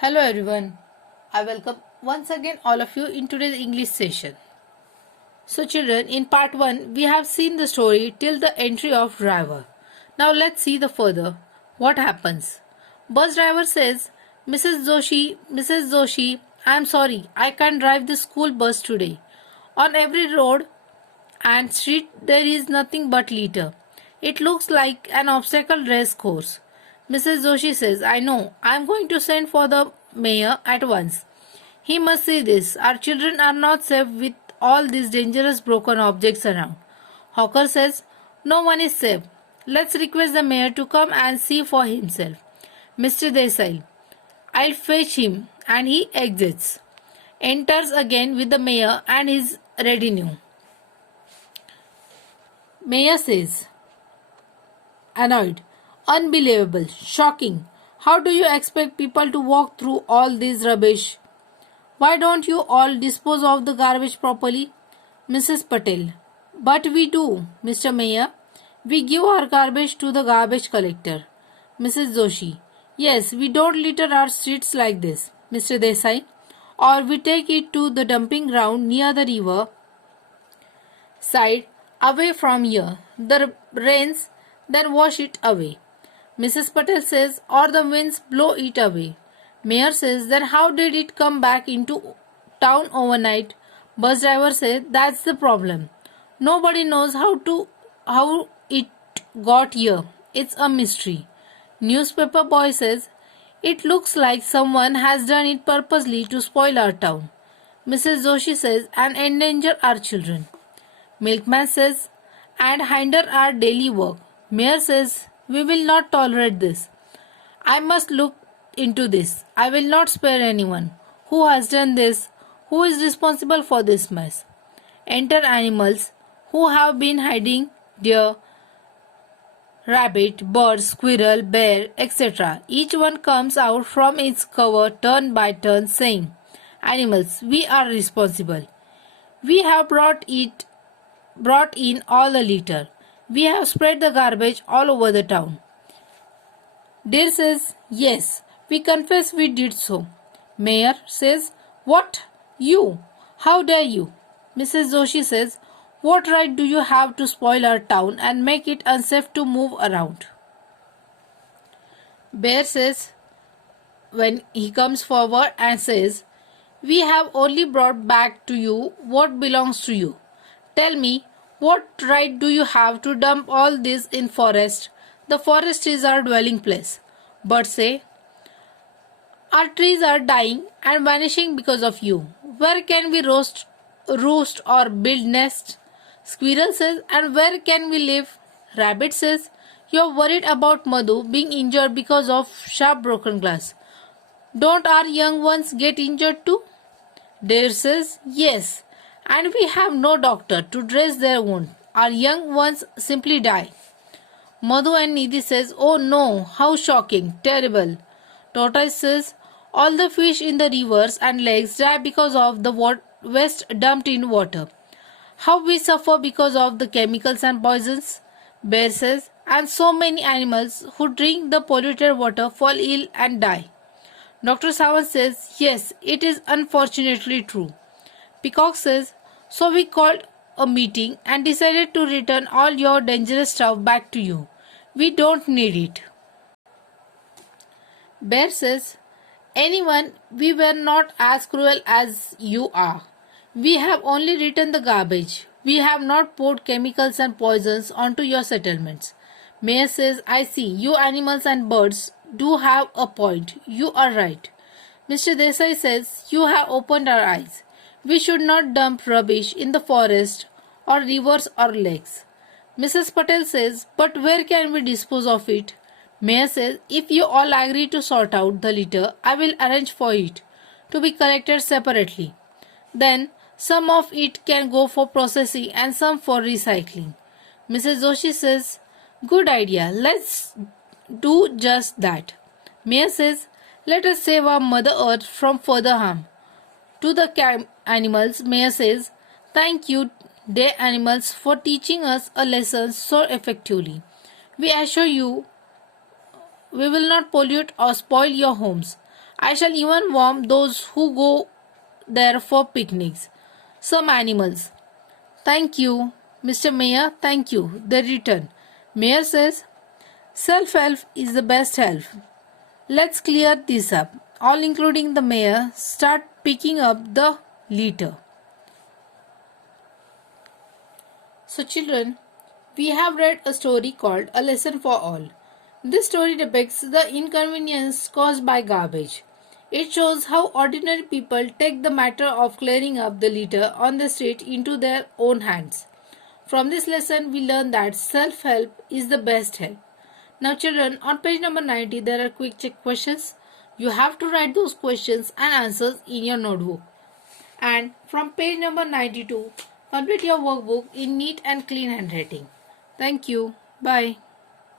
Hello everyone. I welcome once again all of you in today's English session. So children, in part 1 we have seen the story till the entry of driver. Now let's see the further. What happens? Bus driver says, Mrs. Joshi, I am sorry, I can't drive the school bus today. On every road and street there is nothing but litter. It looks like an obstacle race course. Mrs. Joshi says, I know, I am going to send for the mayor at once. He must see this. Our children are not safe with all these dangerous broken objects around. Hawker says, no one is safe. Let's request the mayor to come and see for himself. Mr. Desai, I'll fetch him, and he exits. Enters again with the mayor and his retinue. Mayor says, annoyed, unbelievable, shocking. How do you expect people to walk through all this rubbish? Why don't you all dispose of the garbage properly? Mrs. Patel, but we do, Mr. Mayor. We give our garbage to the garbage collector. Mrs. Joshi, yes, we don't litter our streets like this, Mr. Desai, or we take it to the dumping ground near the river side away from here. The rains then wash it away. Mrs. Patel says, or the winds blow it away. Mayor says, then how did it come back into town overnight? Bus driver says, that's the problem. Nobody knows how it got here. It's a mystery. Newspaper boy says, it looks like someone has done it purposely to spoil our town. Mrs. Joshi says, and endanger our children. Milkman says, and hinder our daily work. Mayor says, we will not tolerate this. I must look into this. I will not spare anyone. Who has done this? Who is responsible for this mess? Enter animals who have been hiding: deer, rabbit, bird, squirrel, bear, etc. Each one comes out from its cover turn by turn saying, animals, we are responsible. We have brought in all the litter. We have spread the garbage all over the town. Deer says, yes, we confess we did so. Mayor says, what? You? How dare you? Mrs. Joshi says, what right do you have to spoil our town and make it unsafe to move around? Bear says, when he comes forward and says, we have only brought back to you what belongs to you. Tell me, what right do you have to dump all this in forest? The forest is our dwelling place. Birds say, our trees are dying and vanishing because of you. Where can we roost or build nests? Squirrel says, and where can we live? Rabbit says, you are worried about Madhu being injured because of sharp broken glass. Don't our young ones get injured too? Deer says, yes, and we have no doctor to dress their wound. Our young ones simply die. Madhu and Nidhi says, oh no, how shocking, terrible. Tortoise says, all the fish in the rivers and lakes die because of the waste dumped in water. How we suffer because of the chemicals and poisons. Bear says, and so many animals who drink the polluted water fall ill and die. Dr. Sawant says, yes, it is unfortunately true. Peacock says, so we called a meeting and decided to return all your dangerous stuff back to you. We don't need it. Bear says, anyone, we were not as cruel as you are. We have only returned the garbage. We have not poured chemicals and poisons onto your settlements. Mayor says, I see, you animals and birds do have a point. You are right. Mr. Desai says, you have opened our eyes. We should not dump rubbish in the forest or rivers or lakes. Mrs. Patel says, but where can we dispose of it? Mayor says, if you all agree to sort out the litter, I will arrange for it to be collected separately. Then some of it can go for processing and some for recycling. Mrs. Joshi says, good idea, let's do just that. Mayor says, let us save our Mother Earth from further harm. To the animals, Mayor says, thank you, dear animals, for teaching us a lesson so effectively. We assure you we will not pollute or spoil your homes. I shall even warn those who go there for picnics. Some animals. Thank you, Mr. Mayor, thank you. They return. Mayor says, self-help is the best help. Let's clear this up. All including the mayor start picking up the litter. So children, we have read a story called A Lesson for All. This story depicts the inconvenience caused by garbage. It shows how ordinary people take the matter of clearing up the litter on the street into their own hands. From this lesson, we learn that self-help is the best help. Now children, on page number 90, there are quick check questions. You have to write those questions and answers in your notebook. And from page number 92, complete your workbook in neat and clean handwriting. Thank you. Bye.